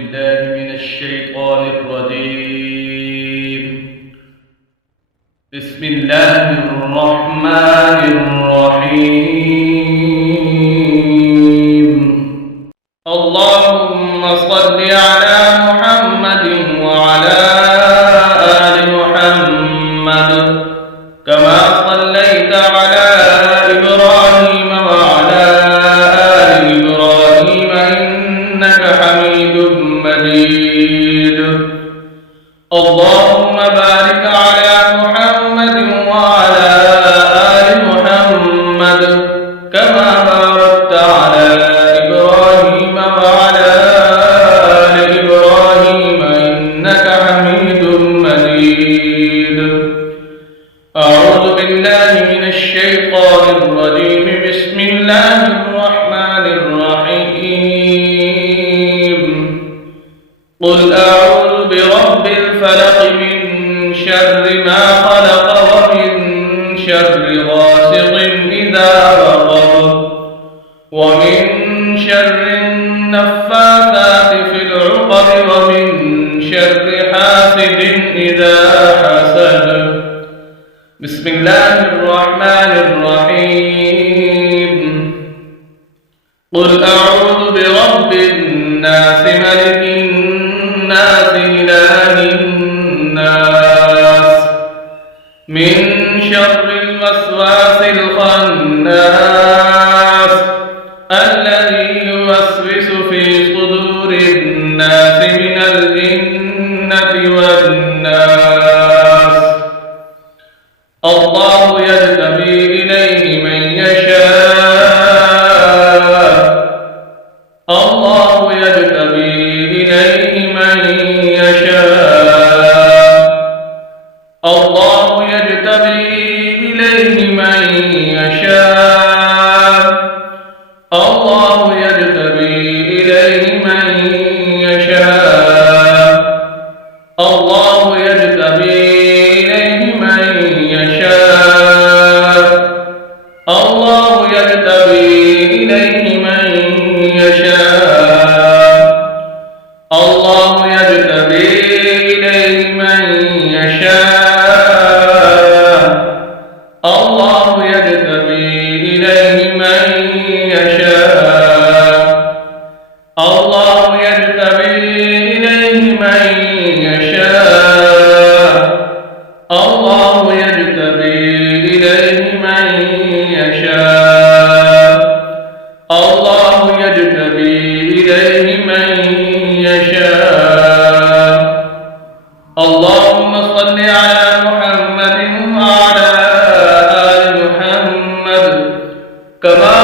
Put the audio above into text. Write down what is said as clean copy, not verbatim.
بالله من الشيطان الرجيم. بسم الله الرحمن الرحيم. اللهم صل على محمد وعلى آل محمد كما صليت على إبراهيم وعلى آل إبراهيم إنك حميد مجيد. اللهم بارك على محمد وعلى آل محمد كما باركت على إبراهيم وعلى آل إبراهيم إنك حميد مجيد. أعوذ بالله من الشيطان الرجيم. بسم الله الرحمن الرحيم. قل أعوذ برب الفلق من شر ما خلق ومن شر غاسق إذا وقب ومن شر النفاثات في العقد ومن شر حاسد إذا حسد. بسم الله الرحمن الرحيم. قل أعوذ برب الناس ملك الناس إله الناس من شر الوسواس الخناس الذي يوسوس في صدور الناس من الجنة والناس. الله يجتبي إليه من يشاء. الله يجتبي إليه من يشاء. الله يجتبي إليه من يشاء. الله يجتبي إليه من يشاء. الله يجتبي إليه من يشاء. الله يجتبي إليه من يشاء. الله يجتبي إليه من يشاء. الله يجتبي إليه من يشاء. الله يجتبي إليه من يشاء. الله يجتبي إليه من يشاء. الله يجتبي إليه من يشاء. اللهم صل على محمد وعلى آل محمد كما